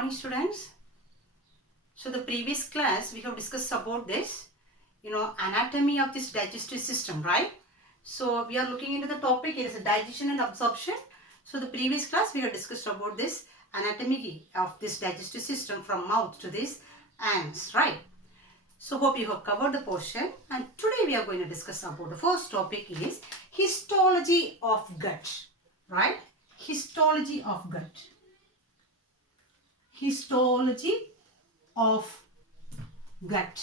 morning, students. So the previous class we have discussed about this, anatomy of this digestive system, right? So we are looking into the topic, it is a digestion and absorption. So the previous class we have discussed about this anatomy of this digestive system from mouth to this anus, right? So hope you have covered the portion, and today we are going to discuss about the first topic is histology of gut, right? Histology of gut. Histology of gut.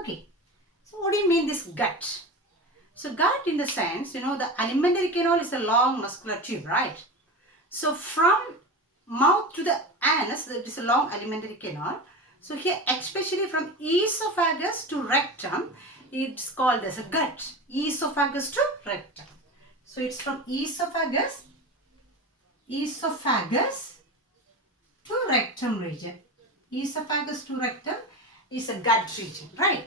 Okay, so what do you mean this gut? So gut in the sense, the alimentary canal is a long muscular tube, right? So from mouth to the anus, there is a long alimentary canal. So here, especially from esophagus to rectum, it's called as a gut. Esophagus to rectum. So it's from esophagus to rectum region. Esophagus to rectum is a gut region, right?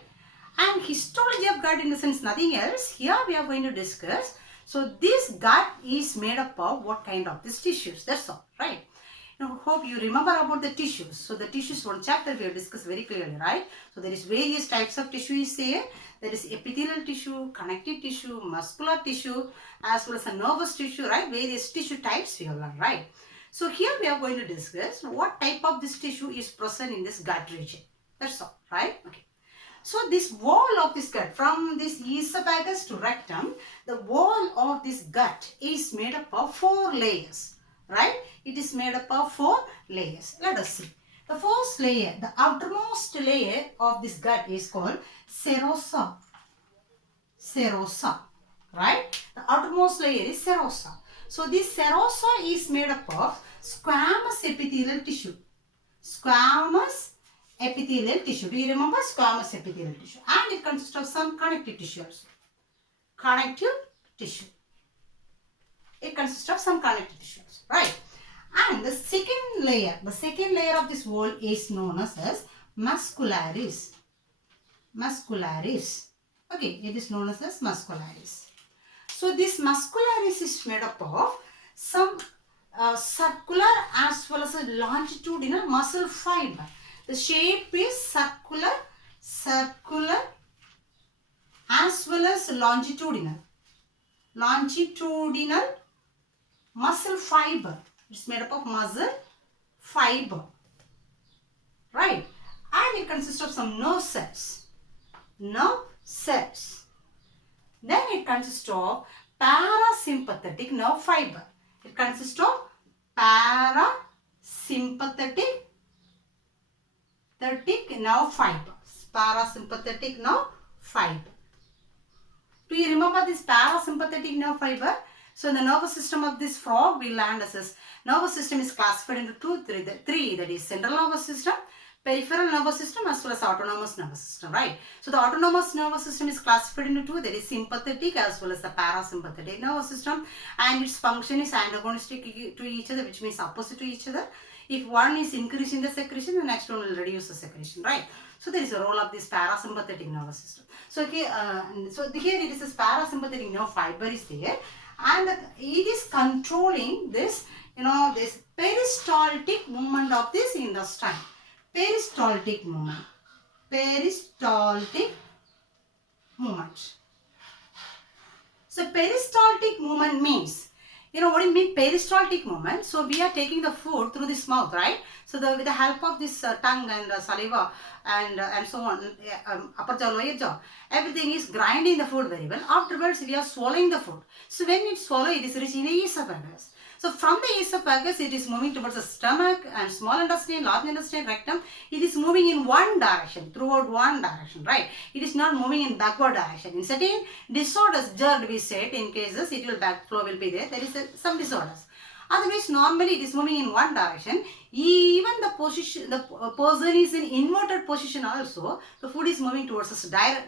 And histology of gut in the sense nothing else. Here we are going to discuss. So this gut is made up of what kind of these tissues? That's all, right? Hope you remember about the tissues. So the tissues, one chapter we have discussed very clearly, right? So there is various types of tissue is there. There is epithelial tissue, connective tissue, muscular tissue, as well as a nervous tissue, right? Various tissue types we have learned, right? So here we are going to discuss what type of this tissue is present in this gut region. That's all, right? Okay. So this wall of this gut, from this esophagus to rectum, the wall of this gut is made up of 4 layers, right? It is made up of 4 layers. Let us see. The first layer, the outermost layer of this gut is called serosa. Serosa, right? The outermost layer is serosa. So this serosa is made up of squamous epithelial tissue. Squamous epithelial tissue. Do you remember squamous epithelial tissue? And it consists of some connective tissue also. Connective tissue. It consists of some connective tissue also, right? And the second layer of this wall is known as muscularis. Muscularis. Okay, it is known as muscularis. So this muscularis is made up of some circular as well as a longitudinal muscle fiber. The shape is circular as well as longitudinal muscle fiber. It's made up of muscle fiber, right? And it consists of some nerve cells. Then it consists of parasympathetic nerve fiber. It consists of parasympathetic nerve fibers. Parasympathetic nerve fiber. Do you remember this parasympathetic nerve fiber? So the nervous system of this frog we learned as nervous system is classified into three, that is central nervous system, peripheral nervous system, as well as autonomous nervous system, right? So the autonomous nervous system is classified into 2, that is sympathetic as well as the parasympathetic nervous system, and its function is antagonistic to each other, which means opposite to each other. If one is increasing the secretion, the next one will reduce the secretion, right? So there is a role of this parasympathetic nervous system. So here it is this parasympathetic nerve fiber is there, and it is controlling this, this peristaltic movement of this intestine. Peristaltic movement. So peristaltic movement means, what do you mean peristaltic movement? So we are taking the food through this mouth, right? So with the help of this tongue and saliva and so on, upper jaw, lower jaw, everything is grinding the food very well. Afterwards, we are swallowing the food. So when it swallows, it is reaching the esophagus. So from the esophagus, it is moving towards the stomach and small intestine, large intestine, rectum. It is moving in one direction, throughout one direction, right? It is not moving in backward direction. In certain disorders, jerked we said, in cases, it will backflow will be there. There is some disorders. Otherwise, normally it is moving in one direction. Even the person is in inverted position also, the food is moving towards us direct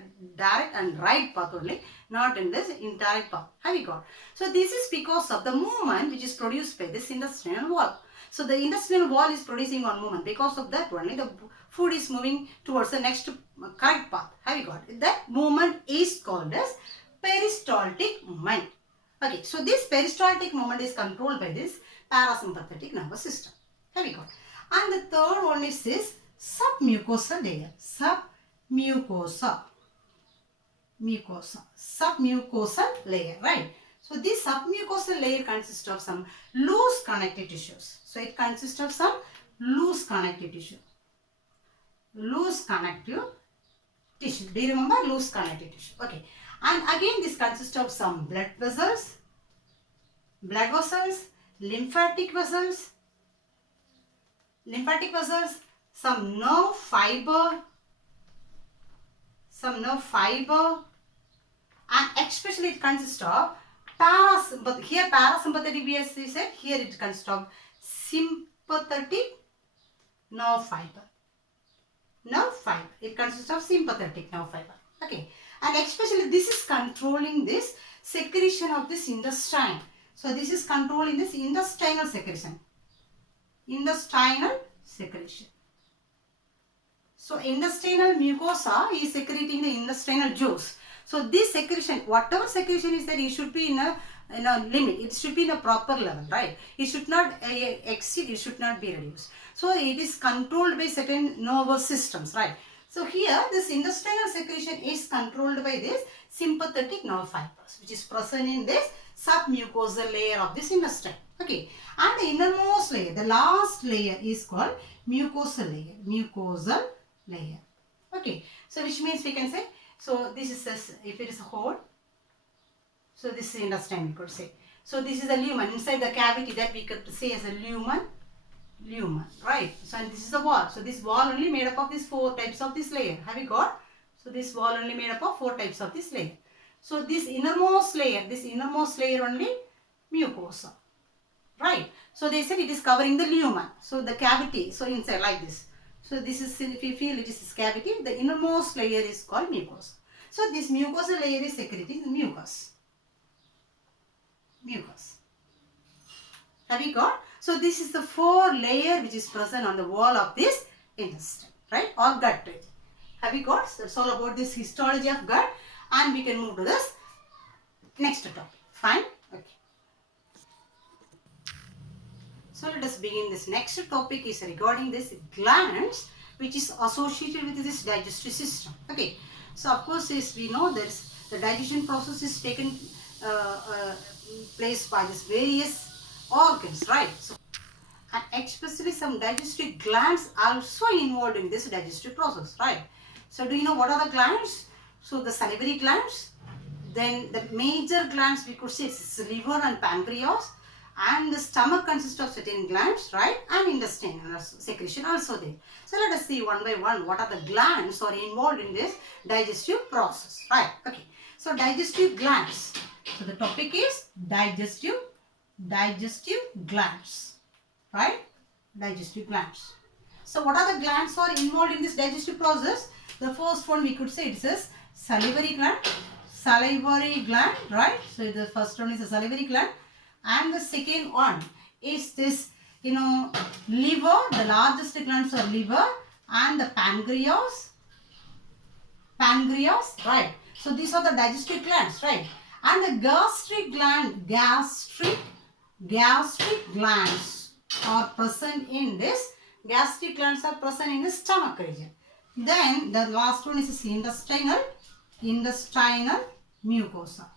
and right path only, not in this indirect path. Have you got? So this is because of the movement which is produced by this intestinal wall. So the intestinal wall is producing one movement. Because of that only, the food is moving towards the next correct path. Have you got? That movement is called as peristaltic movement. Okay, so this peristaltic movement is controlled by this parasympathetic nervous system. Have you got? And the third one is this submucosal layer. Submucosal layer, right? So this submucosal layer consists of some loose connective tissues. So it consists of some loose connective tissue. Loose connective tissue. Do you remember loose connective tissue? Okay. And again this consists of some blood vessels, lymphatic vessels, some nerve fiber, and especially it consists of parasympathetic. Here parasympathetic we said, here it consists of sympathetic nerve fiber. It consists of sympathetic nerve fiber. Okay. And especially this is controlling this secretion of this intestine. So this is controlling this intestinal secretion. So intestinal mucosa is secreting the intestinal juice. So this secretion, whatever secretion is there, it should be in a limit. It should be in a proper level, right? It should not exceed. It should not be reduced. So it is controlled by certain nervous systems, right? So here this intestinal secretion is controlled by this sympathetic nerve fibers, which is present in this submucosal layer of this intestine. Okay, and the innermost layer, the last layer is called mucosal layer. Okay, so which means we can say, so this is if it is a hole, so this is intestine we could say. So this is a lumen, inside the cavity that we could say as a lumen, right? So and this is the wall. So this wall only made up of these 4 types of this layer. Have you got? So this wall only made up of 4 types of this layer. So this innermost layer only mucosa, right? So they said it is covering the lumen. So the cavity, so inside like this. So this is, if you feel it is this cavity, the innermost layer is called mucosa. So this mucosal layer is secreting the mucus. Have you got? So this is the 4 layer which is present on the wall of this intestine, right? Or gut region. Have you got? So that's all about this histology of gut, and we can move to this next topic. Fine? Okay. So let us begin. This next topic is regarding this glands which is associated with this digestive system. Okay. So of course, as we know, that the digestion process is taken place by these various organs, right? So, and especially some digestive glands also involved in this digestive process, right? So do you know what are the glands? So the salivary glands, then the major glands we could say it's liver and pancreas, and the stomach consists of certain glands, right? And intestinal secretion also there. So let us see one by one what are the glands are involved in this digestive process, right? Okay. So digestive glands. So the topic is digestive glands, right? Digestive glands. So what are the glands are involved in this digestive process? The first one we could say it is salivary gland, right? So the first one is the salivary gland, and the second one is this, liver. The largest glands are liver and the pancreas, right? So these are the digestive glands, right? And the gastric glands are present in this. Gastric glands are present in the stomach region. Then the last one is intestinal mucosa.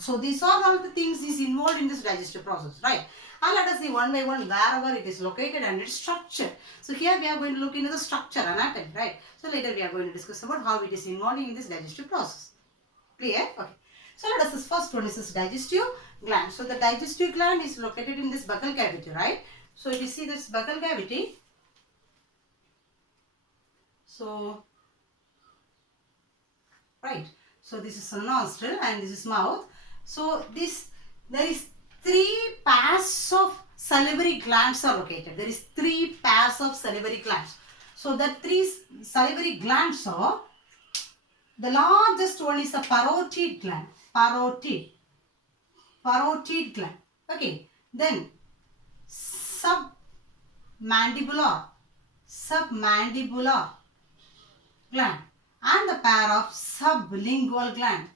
So these are all the things is involved in this digestive process, right? And let us see one by one wherever it is located and its structure. So here we are going to look into the structure, anatomy, right? So later we are going to discuss about how it is involved in this digestive process. Clear? Okay. So let us, this first one is this digestive gland. So the digestive gland is located in this buccal cavity, right? So if you see this buccal cavity, so, right. So this is a nostril and this is mouth. So there is 3 pairs of salivary glands are located. There is 3 pairs of salivary glands. So the 3 salivary glands are, the largest one is a parotid gland. Parotid gland. Okay. Then submandibular gland, and the pair of sublingual gland.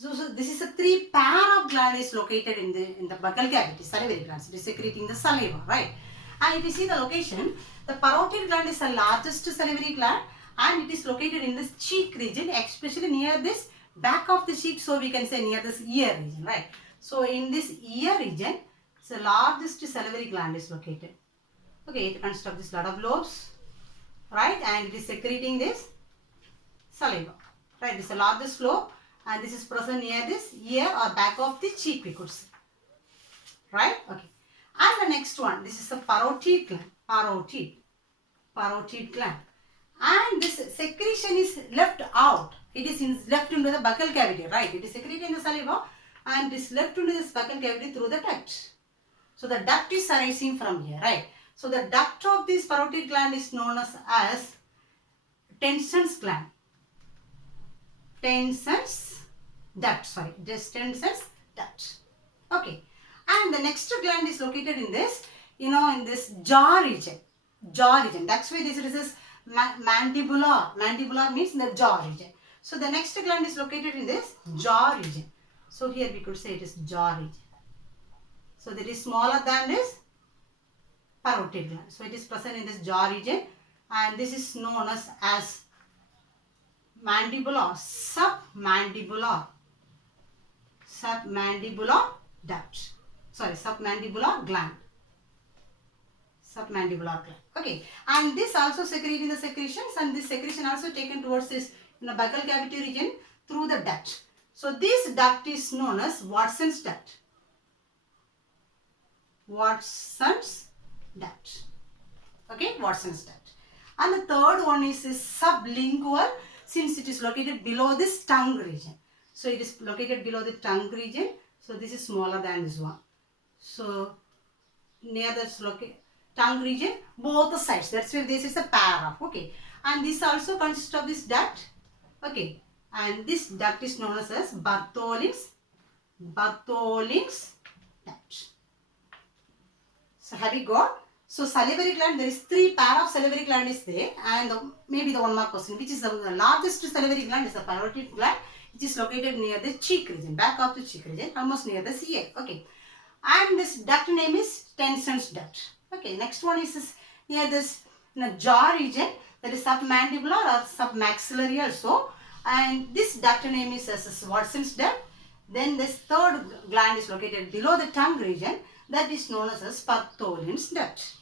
So this is a three pair of gland is located in the buccal cavity, salivary glands. It is secreting the saliva, right? And if you see the location, the parotid gland is the largest salivary gland and it is located in this cheek region, especially near this back of the cheek. So we can say near this ear region, right? So in this ear region, the largest salivary gland is located. Okay, it consists of this lot of lobes, right? And it is secreting this saliva, right? This is the largest lobe and this is present near this ear or back of the cheek, we could say, right? Okay. And the next one, this is the parotid gland, parotid gland. And this secretion is left out. It is left into the buccal cavity, right? It is secreting the saliva and is left into this buccal cavity through the duct. So the duct is arising from here, right? So the duct of this parotid gland is known as Tenson's gland. Tenson's duct. Okay. And the next gland is located in this, in this jaw region. That's why this is mandibular. Mandibular means the jaw region. So the next gland is located in this jaw region. So here we could say it is jaw region. So that is smaller than this parotid gland. So it is present in this jaw region and this is known as mandibular, submandibular duct. Sorry, submandibular gland. Okay, and this also secreting the secretions and this secretion also taken towards this buccal cavity region through the duct. So this duct is known as Watson's duct. Okay, Watson's duct. And the third one is sublingual, since it is located below this tongue region. So it is located below the tongue region. So this is smaller than this one. So near this tongue region, both the sides. That's why this is a pair of. Okay. And this also consists of this duct. Okay. And this duct is known as Bartholin's duct. So have you got? So salivary gland, there is three pair of salivary gland is there, and maybe the one more question, which is the largest salivary gland is the parotid gland, which is located near the cheek region, back of the cheek region, almost near the ear. Okay. And this duct name is Tenson's duct. Okay. Next one is near this jaw region, that is submandibular or submaxillary also, and this duct name is Watson's duct. Then this third gland is located below the tongue region, that is known as Bartholin's duct.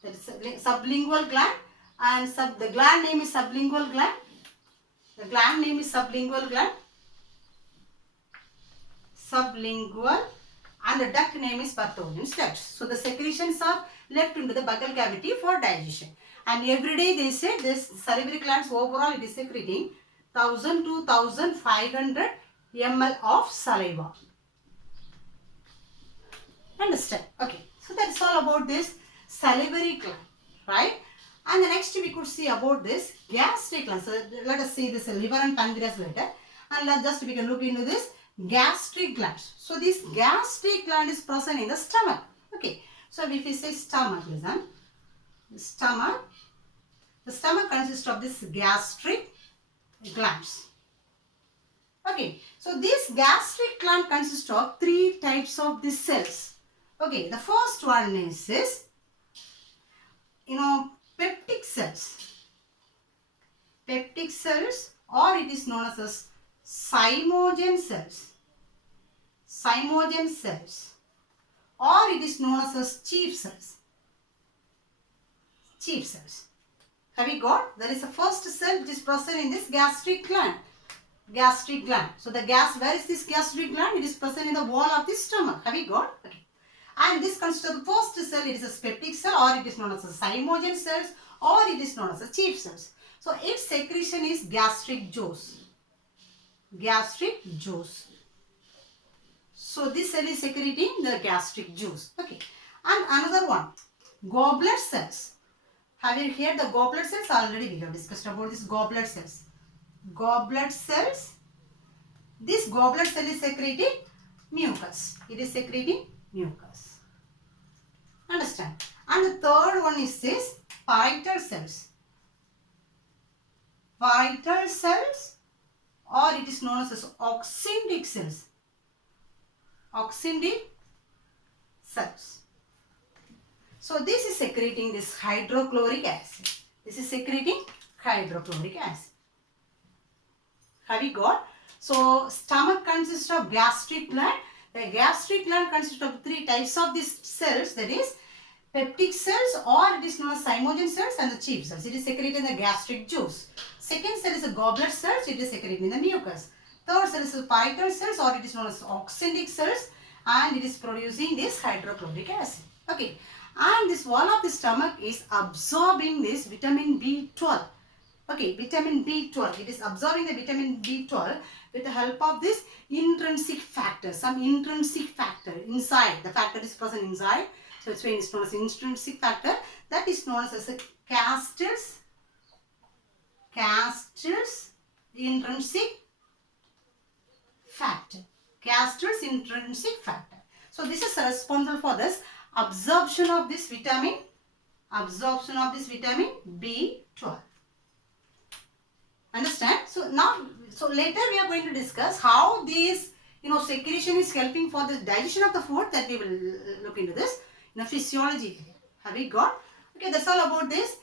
That is sublingual gland, and the gland name is sublingual gland. The gland name is sublingual gland. Sublingual, and the duct name is Bartholin's duct. So the secretions are left into the buccal cavity for digestion. And every day they say this salivary glands overall it is secreting 1000 to 1500 ml of saliva. Understand? Okay. So that's all about this salivary gland, right? And the next we could see about this gastric gland. So let us see this liver and pancreas later. And we can look into this gastric gland. So this gastric gland is present in the stomach. Okay. So if we say stomach, listen. The stomach consists of this gastric glands. Okay. So this gastric gland consists of three types of these cells. Okay, the first one is peptic cells. Peptic cells, or it is known as zymogen cells. Zymogen cells, or it is known as chief cells. Chief cells. Have you got? There is a first cell which is present in this gastric gland. Gastric gland. So the where is this gastric gland? It is present in the wall of the stomach. Have you got? Okay. And this consists of the first cell, it is a peptic cell, or it is known as a zymogen cells, or it is known as a chief cells. So its secretion is gastric juice. Gastric juice. So this cell is secreting the gastric juice. Okay. And another one, goblet cells. Have you heard the goblet cells? Already we have discussed about this goblet cells. Goblet cells. This goblet cell is secreting mucus. It is secreting mucus. Understand? And the third one is this parietal cells. Parietal cells, or it is known as oxyndic cells. Oxyndic cells. So this is secreting this hydrochloric acid. This is secreting hydrochloric acid. Have you got? So stomach consists of gastric gland. The gastric gland consists of 3 types of these cells, that is peptic cells, or it is known as zymogen cells, and the chief cells. It is secreted in the gastric juice. Second cell is a goblet cells. It is secreted in the mucus. Third cell is a parietal cells, or it is known as oxyndic cells, and it is producing this hydrochloric acid. Okay, and this wall of the stomach is absorbing this vitamin B12. Okay, vitamin B12. It is absorbing the vitamin B12 with the help of this intrinsic factor. Some intrinsic factor inside. The factor is present inside. So it's known as intrinsic factor. That is known as a Castle's intrinsic factor. Castle's intrinsic factor. So this is responsible for this absorption of this vitamin B12. Understand? So now, later we are going to discuss how this secretion is helping for the digestion of the food. That we will look into this in a physiology. Have we got? Okay, that's all about this.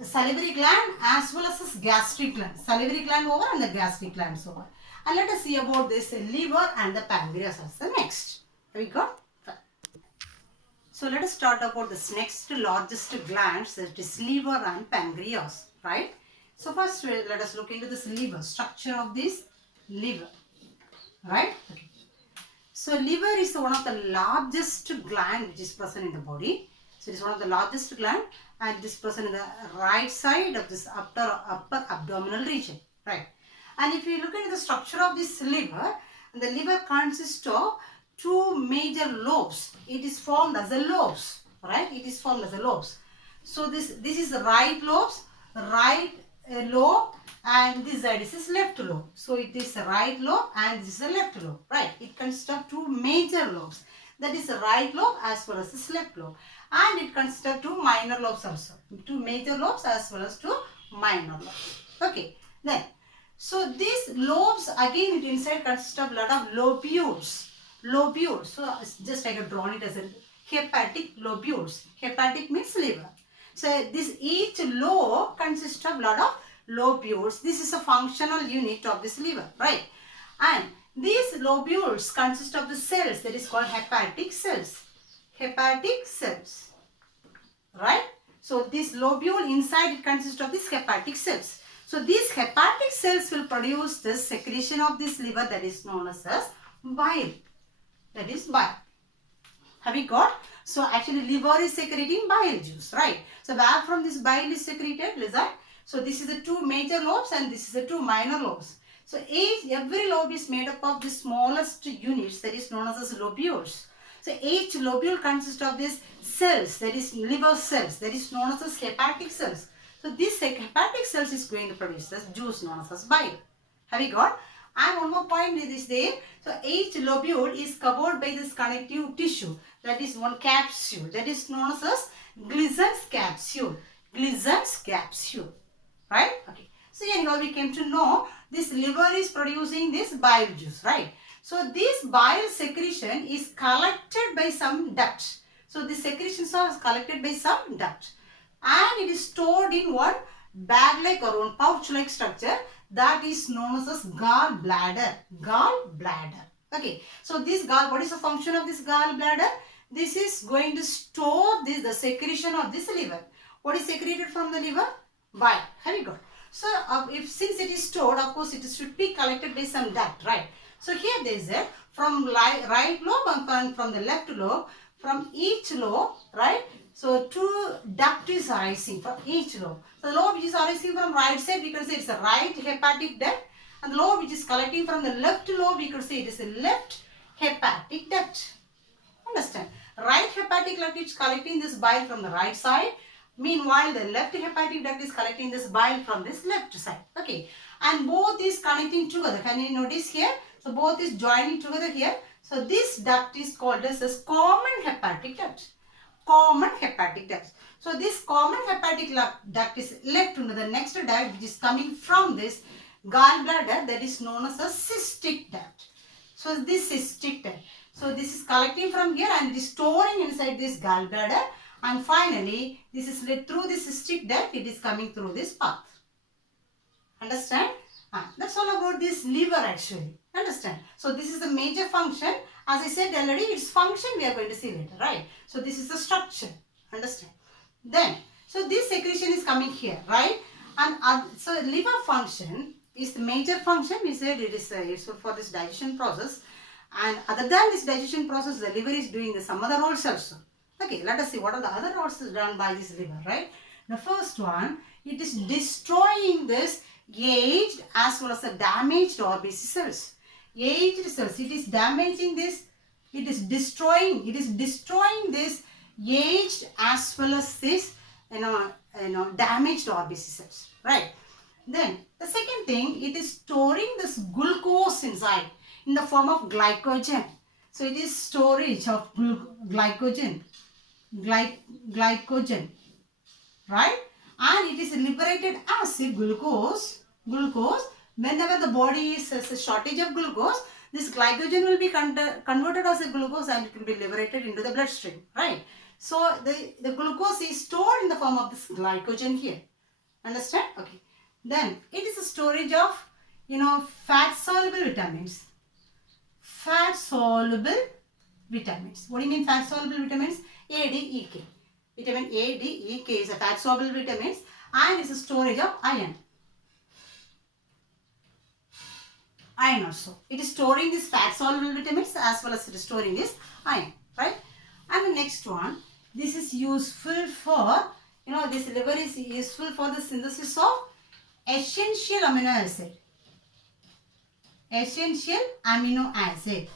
Salivary gland as well as this gastric gland. Salivary gland over and the gastric glands over. And let us see about this liver and the pancreas as the next. Have we got? Fine. So let us start about this next largest glands, that is liver and pancreas, right? So first let us look into this liver, structure of this liver, right? Okay. So liver is one of the largest gland which is present in the body. So it is one of the largest gland, and it is present in the right side of this upper abdominal region, right? And if you look at the structure of this liver, the liver consists of 2 major lobes. It is formed as a lobes, right? It is formed as a lobes. So this is the right lobes, right lobe, and this side is left lobe. So it is the right lobe and this is the left lobe, right? It consists of 2 major lobes. That is the right lobe as well as this left lobe. And it consists of 2 minor lobes also. 2 major lobes as well as 2 minor lobes. Okay. Then, so these lobes again, it inside consists of lot of lobules. Lobules. So it's just like I've drawn it as a hepatic lobules. Hepatic means liver. So this each lobe consists of lot of lobules. This is a functional unit of this liver, right? And these lobules consist of the cells that is called hepatic cells. Hepatic cells, right? So this lobule inside it consists of these hepatic cells. So these hepatic cells will produce the secretion of this liver that is known as bile. That is bile. Have we got? So actually liver is secreting bile juice, right? So where from this bile is secreted, lizard? So this is the 2 major lobes and this is the 2 minor lobes. So every lobe is made up of the smallest units that is known as lobules. So each lobule consists of these cells, that is liver cells, that is known as hepatic cells. So this hepatic cells is going to produce this juice known as bile. Have you got? And one more point is there. So each lobule is covered by this connective tissue. That is one capsule. That is known as Glissen's capsule. Glissen's capsule. Right? Okay. So anyhow we came to know this liver is producing this bile juice. Right? So this bile secretion is collected by some duct. So the secretions are collected by some duct. And it is stored in one bag-like or one pouch-like structure that is known as gallbladder. Gallbladder. Okay. So this what is the function of this gallbladder? This is going to store the secretion of this liver. What is secreted from the liver? Bile. Have you got? So since it is stored, of course it should be collected by some duct, right? So here there is a from right lobe and from the left lobe, from each lobe, right? So 2 duct is arising from each lobe. So the lobe which is arising from right side, we can say it's a right hepatic duct, and the lobe which is collecting from the left lobe, we could say it is a left hepatic duct. Understand? Right hepatic duct is collecting this bile from the right side. Meanwhile, the left hepatic duct is collecting this bile from this left side. Okay. And both is connecting together. Can you notice here? So both is joining together here. So this duct is called as this common hepatic duct. Common hepatic duct. So this common hepatic duct is left into the next duct which is coming from this gallbladder that is known as a cystic duct. So this cystic duct. So this is collecting from here and it is storing inside this gallbladder, and finally this is led through this cystic duct, it is coming through this path. Understand? That's all about this liver actually. Understand? So this is the major function. As I said already, its function we are going to see later, right? So this is the structure. Understand? Then, so this secretion is coming here, right? And so liver function is the major function. We said it is useful for this digestion process. And other than this digestion process, the liver is doing some other roles also. Okay, let us see what are the other roles done by this liver, right? The first one, it is destroying this aged as well as the damaged RBC cells. Aged cells, it is damaging this, it is destroying this aged as well as this damaged RBC cells, right? Then the second thing, it is storing this glucose inside in the form of glycogen. So it is storage of glycogen, right? And it is liberated as a glucose. Whenever the body is a shortage of glucose, this glycogen will be converted as a glucose and it will be liberated into the bloodstream, right? So the glucose is stored in the form of this glycogen here. Understand? Okay. Then it is a storage of fat soluble vitamins. Fat soluble vitamins. What do you mean fat soluble vitamins? A, D, E, K. Vitamin A, D, E, K is a fat soluble vitamins and is a storage of iron. Iron also. It is storing these fat soluble vitamins as well as it is storing this iron, right? And the next one, this is useful for, this liver is useful for the synthesis of essential amino acid. Essential amino acid.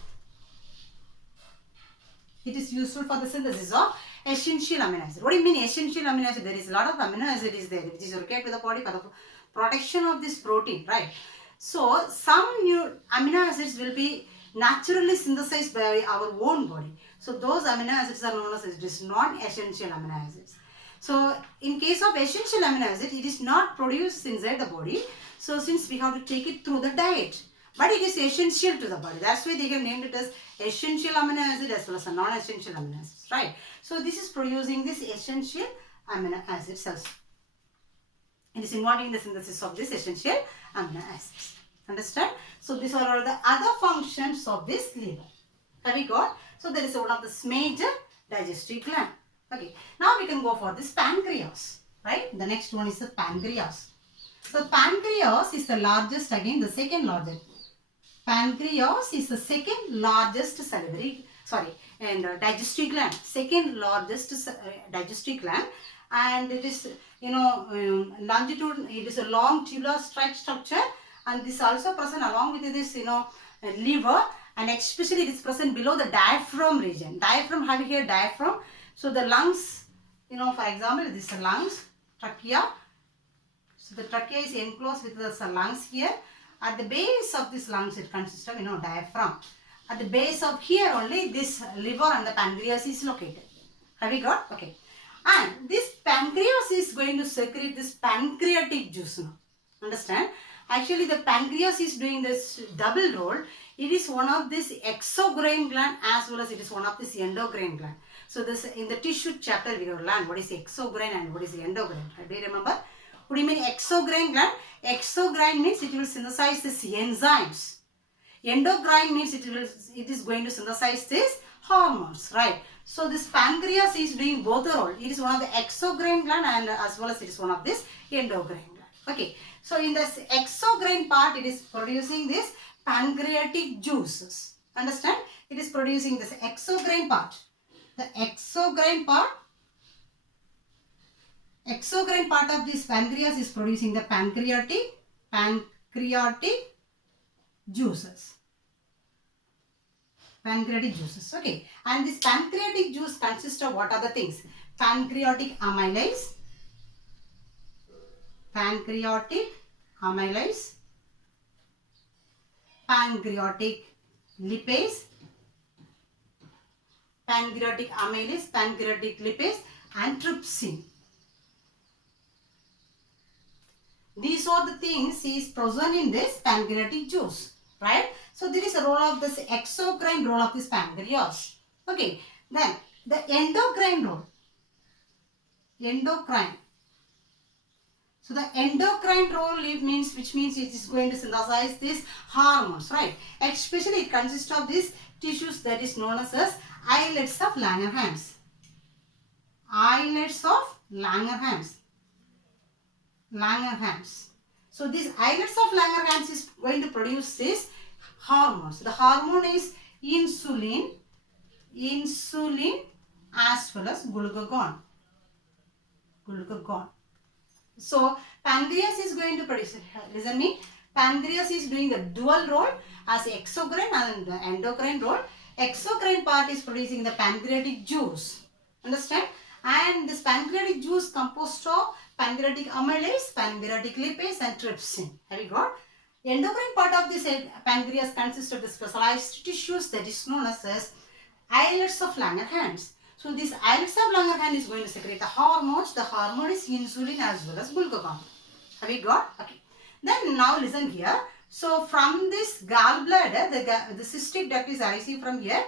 It is useful for the synthesis of essential amino acid. What do you mean essential amino acid? There is a lot of amino acid is there, which is required to the body for the protection of this protein, right? So some new amino acids will be naturally synthesized by our own body. So those amino acids are known as non-essential amino acids. So in case of essential amino acid, it is not produced inside the body. So since we have to take it through the diet, but it is essential to the body. That's why they have named it as essential amino acid as well as a non-essential amino acids, right? So this is producing this essential amino acid cells. It is involving the synthesis of this essential amino acids. Understand? So these are all the other functions of this liver. Have we got? So there is one of the major digestive gland. Okay. Now we can go for this pancreas. Right? The next one is the pancreas. So pancreas is the largest, again the second largest. Pancreas is the second largest digestive gland. Second largest digestive gland, and it is longitudinal. It is a long tubular structure, and this also present along with this liver, and especially it is present below the diaphragm region. Diaphragm, have you heard diaphragm? So the lungs, for example, this is the lungs, trachea. So the trachea is enclosed with the lungs here. At the base of this lungs, it consists of diaphragm. At the base of here only, this liver and the pancreas is located. Have you got? Okay. And this pancreas is going to secrete this pancreatic juice now. Understand? Actually, the pancreas is doing this double role. It is one of this exocrine gland as well as it is one of this endocrine gland. So this in the tissue chapter we will learn what is exocrine and what is endocrine. Do you remember? What do you mean exocrine gland? Exocrine means it will synthesize these enzymes. Endocrine means it is going to synthesize these hormones, right? So this pancreas is doing both the role. It is one of the exocrine gland and as well as it is one of this endocrine gland. Okay. So in this exocrine part, it is producing this pancreatic juices. Understand? It is producing this exocrine part. The exocrine part of this pancreas is producing the pancreatic juices. Pancreatic juices. Okay. And this pancreatic juice consists of what are the things? Pancreatic amylase, pancreatic lipase, pancreatic amylase, pancreatic lipase, and trypsin. These are the things is present in this pancreatic juice, right? So there is a role of this exocrine role of this pancreas. Okay, then the endocrine role. Endocrine. So the endocrine role which means it is going to synthesize these hormones, right? Especially it consists of these tissues that is known as islets of Langerhans. Islets of Langerhans. Langerhans. So these islets of Langerhans is going to produce these hormones. The hormone is insulin as well as glucagon. So pancreas is going to produce, listen me, pancreas is doing a dual role as exocrine and endocrine role. Exocrine part is producing the pancreatic juice. Understand? And this pancreatic juice composed of pancreatic amylase, pancreatic lipase and trypsin. Have you got? The endocrine part of this pancreas consists of the specialized tissues that is known as islets of Langerhans. So this islets of Langerhans is going to secrete the hormones. The hormone is insulin as well as glucagon. Have you got? Okay. Then now listen here. So from this gallbladder, the cystic duct is arising from here.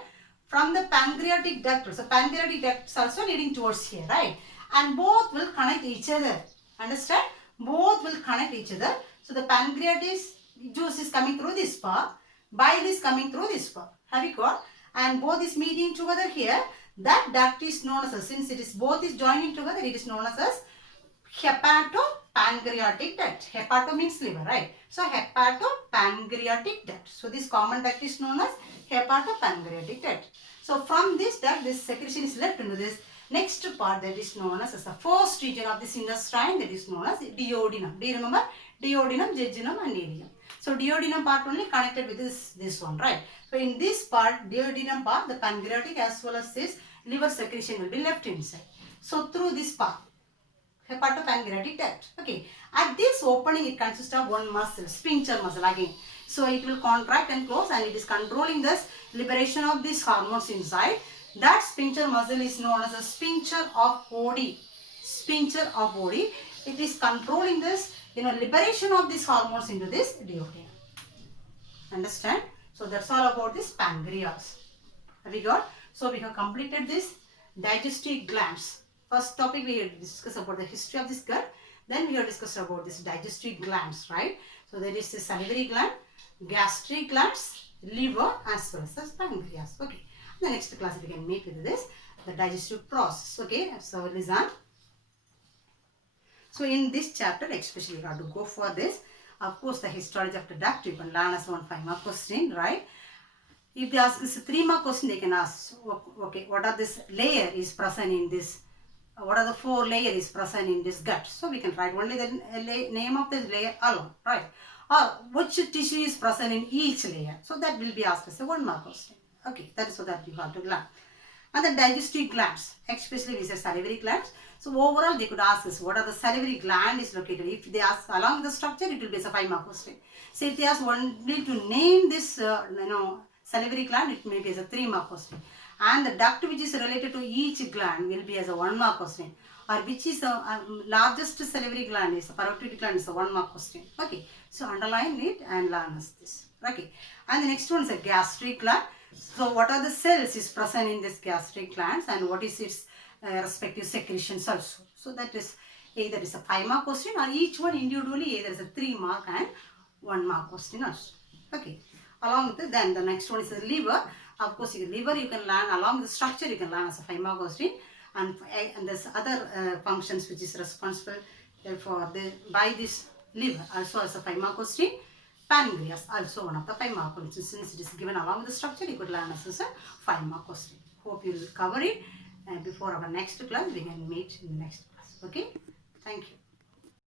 From the pancreatic duct. So pancreatic duct is also leading towards here, right? And both will connect each other. Understand? Both will connect each other. So the pancreatic juice is coming through this part. Bile is coming through this part. Have you got? And both is meeting together here. That duct is known as, since it is both is joining together, it is known as hepatopancreatic duct. Hepato means liver, right? So hepatopancreatic duct. So this common duct is known as hepatopancreatic duct. So from this duct, this secretion is left into this next part that is known as the first region of this intestine that is known as duodenum. Do you remember? Duodenum, jejunum and ileum. So duodenum part only connected with this one, right? So in this part, duodenum part, the pancreatic as well as this liver secretion will be left inside. So through this part, hepatopancreatic duct. Okay. At this opening, it consists of one muscle, sphincter muscle again. So it will contract and close and it is controlling this liberation of these hormones inside. That sphincter muscle is known as a sphincter of Oddi. Sphincter of Oddi. It is controlling this, liberation of these hormones into this duodenum. Understand? So that's all about this pancreas. Have we got? So we have completed this digestive glands. First topic we have discussed about the history of this gut. Then we have discussed about this digestive glands, right? So there is the salivary gland, gastric glands, liver as well as pancreas. Okay. In the next class we can meet with this, the digestive process. Okay. So listen. So in this chapter, especially you have to go for this. Of course, the histology of the duct, you can learn as 1 5-mark question, right? If they ask this 3-mark question, they can ask, okay, what are this layer is present in this, what are the 4 layers is present in this gut? So we can write only the name of this layer alone, right? Or which tissue is present in each layer? So that will be asked as a 1-mark question. Okay, that is so that you have to learn. And the digestive glands, especially we say salivary glands. So overall they could ask us what are the salivary gland is located. If they ask along the structure, it will be a 5-mark question. So if they ask only to name this salivary gland, it may be as a 3-mark question. And the duct which is related to each gland will be as a 1-mark question. Or which is the largest salivary gland is the parotid gland is a 1-mark question. Okay, so underline it and learn as this. Okay, and the next one is a gastric gland. So what are the cells is present in this gastric glands and what is its respective secretions also. So that is either is a 5-mark question or each one individually either is a 3-mark and 1-mark question also. Okay. Along with it, then the next one is the liver. Of course, the liver you can learn along the structure you can learn as a 5-mark question, and there's other functions which is responsible for by this liver also as a 5-mark question. Pancreas also one of the 5-mark questions. Since it is given along with the structure, you could learn as a 5-mark question. Hope you will cover it. And before our next class, we can meet in the next class. Okay? Thank you.